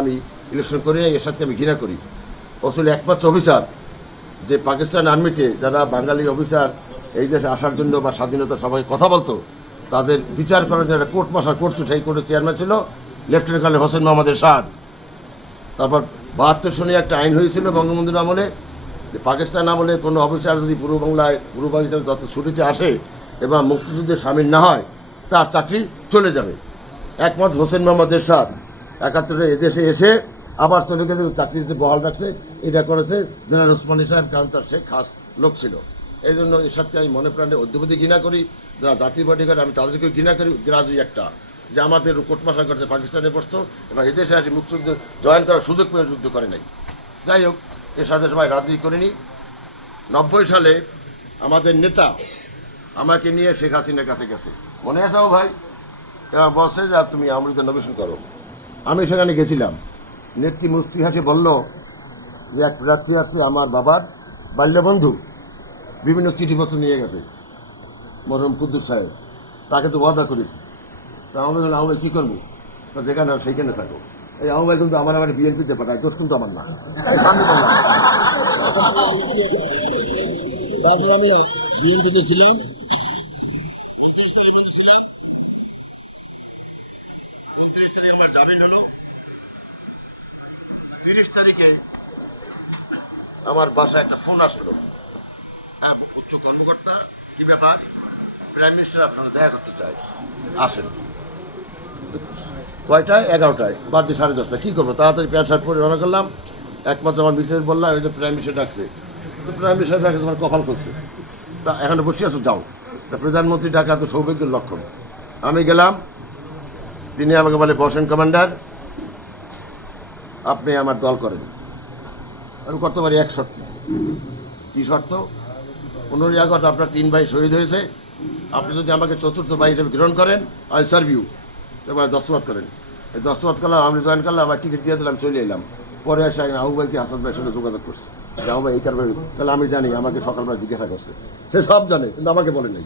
আমি ইলেকশন করে এরশাদকে আমি ঘৃণা করি। আসলে একমাত্র অফিসার যে পাকিস্তান আর্মিতে যারা বাঙালি অফিসার এই দেশে আসার জন্য বা স্বাধীনতা সবাই কথা বলতো, তাদের বিচার করার জন্য একটা কোর্ট মার্শাল কোর্ট সেই কোর্টের চেয়ারম্যান ছিল লেফটেন্যান্ট কর্নেল হোসেন মোহাম্মদ এরশাদ। তারপর 72 সনে একটা আইন হয়েছিল বঙ্গবন্ধুর আমলে, যে পাকিস্তান আমলে কোনো অফিসার যদি পূর্ব পাকিস্তানে যত ছুটিতে আসে এবং মুক্তিযুদ্ধে সামিল না হয়, তার চাকরি চলে যাবে। একমাত্র হোসেন মোহাম্মদ এরশাদ 71-এ এদেশে এসে আবার চলে গেছে, চাকরিতে বহাল রাখছে। এটা করেছে জেনারেল ওসমানী সাহেব, কারণ তার সে খাস লোক ছিল। এই জন্য এরশাদকে আমি মনে প্রাণে অদ্যবধি ঘৃণা করি। যারা জাতীয় পার্টি করে আমি তাদেরকেও ঘৃণা করি। গ্রাজই একটা যে আমাদের কোর্ট মার্শাল করতে পাকিস্তানে বসতো এবং এদেশে আসি মুক্তিযুদ্ধ জয়েন করার সুযোগ পেয়ে যুদ্ধ করে নাই। যাই হোক, এরশাদের সময় রাজনীতি করিনি। 90 সালে আমাদের নেতা আমাকে নিয়ে শেখ হাসিনার কাছে গেছে, মনে আছে ও ভাই? এবং বলছে যে তুমি আমৃত নবেশন করো। আমি সেখানে গেছিলাম। নেত্রী মুফতি হাসি বলল যে এক প্রার্থী আসছে আমার বাবার বাল্যবন্ধু, বিভিন্ন চিঠিপত্র নিয়ে গেছে মরহুম কুদ্দুস সাহেব, তাকে তো ওয়াদা করেছি। তা আমাদের আমার কী করবো? যেখানে সেইখানে থাকো। এই আমার ভাই কিন্তু আমার বিএনপিতে পাঠায়, দোষ কিন্তু আমার না। তারপর আমি বিএনপিতে ছিলাম, 29 তারিখে ছিলাম। 29 তারিখে আমার জামিন হলো। 30 তারিখে আমার বাসায় একটা ফোন আসলো, হ্যাঁ উচ্চ কর্মকর্তা, কি ব্যাপার? প্রাইম মিনিস্টার আপনারা দেখা করতে চাই, আসেন। কয়টায়? 11টায়, বাদ দিয়ে 10:30। কী করবো? তাড়াতাড়ি প্যান্ট শার্ট পরে রওনা করলাম। একমাত্র আমার মিসেস বললাম এই যে প্রাইম মিনিস্টার ডাকছে। তো প্রাইম মিনিস্টার ডাকে তোমার কপাল করছে, তা এখানে বসে আছো, যাও। প্রধানমন্ত্রী ডাকা তো সৌভাগ্যের লক্ষণ। আমি গেলাম, তিনি আমাকে বলে বসেন কমান্ডার, আপনি আমার দল করেন। আমি করতে পারি এক শর্তে। কী শর্ত? 15 আগস্ট আপনার 3 ভাই শহীদ হয়েছে, আপনি যদি আমাকে 4র্থ ভাই হিসেবে গ্রহণ করেন, আই সার্ভ ইউ। এবার দস্তখত করেন। এই দস্তখত করলাম, আমি জয়েন করলাম, আমার টিকিট দিয়ে দিলাম, চলে এলাম। পরে এসে আমি আবু ভাইকে হাসান ভাইয়ের সঙ্গে যোগাযোগ করছি, আবু ভাই এই কারণে। তাহলে আমি জানি, আমাকে সকালবেলা জিজ্ঞাসা করছে, সে সব জানে কিন্তু আমাকে বলে নেই।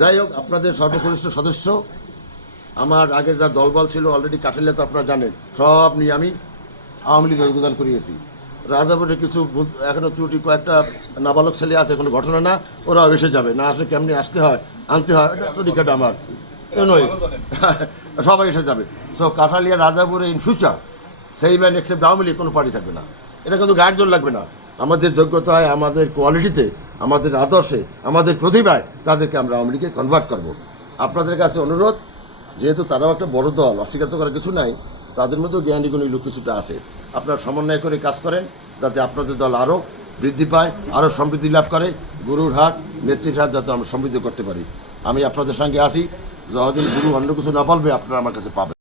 যাই হোক, আপনাদের সর্বকনিষ্ঠ সদস্য, আমার আগের যা দলবল ছিল অলরেডি কাঠালে তো আপনারা জানেন, সব নিয়ে আমি আওয়ামী লীগে যোগদান করিয়েছি। রাজাপুরে কিছু এখনও ত্রুটি, কয়েকটা নাবালক ছেলে আছে, কোনো ঘটনা না, ওরাও এসে যাবে। না আসলে কেমনি আসতে হয়, আনতে হয়, এটা তরিকাটা আমার নয়, সবাই এসে যাবে। সো কাঠালিয়া রাজাপুরে ইন ফিউচার সেই ম্যান এক্সেপ্ট আওয়ামী লীগ কোনো পার্টি থাকবে না। এটা কিন্তু গায়ের জোর লাগবে না। আমাদের যোগ্যতায়, আমাদের কোয়ালিটিতে, আমাদের আদর্শে, আমাদের প্রতিভায় তাদেরকে আমরা আওয়ামী লীগে কনভার্ট করবো। আপনাদের কাছে অনুরোধ, যেহেতু তারাও একটা বড় দল, অস্বীকার করার কিছু নাই, তাদের মধ্যেও জ্ঞানী গুণী লোক কিছুটা আছে। আপনারা সমন্বয় করে কাজ করেন, যাতে আপনাদের দল আরও বৃদ্ধি পায়, আরও সমৃদ্ধি লাভ করে। গুরুর হাত, নেত্রীর হাত যাতে আমরা সমৃদ্ধ করতে পারি। আমি আপনাদের সঙ্গে আসি, যতদিন গুরু অন্য কিছু না বলবে আপনারা আমার কাছে পাবেন।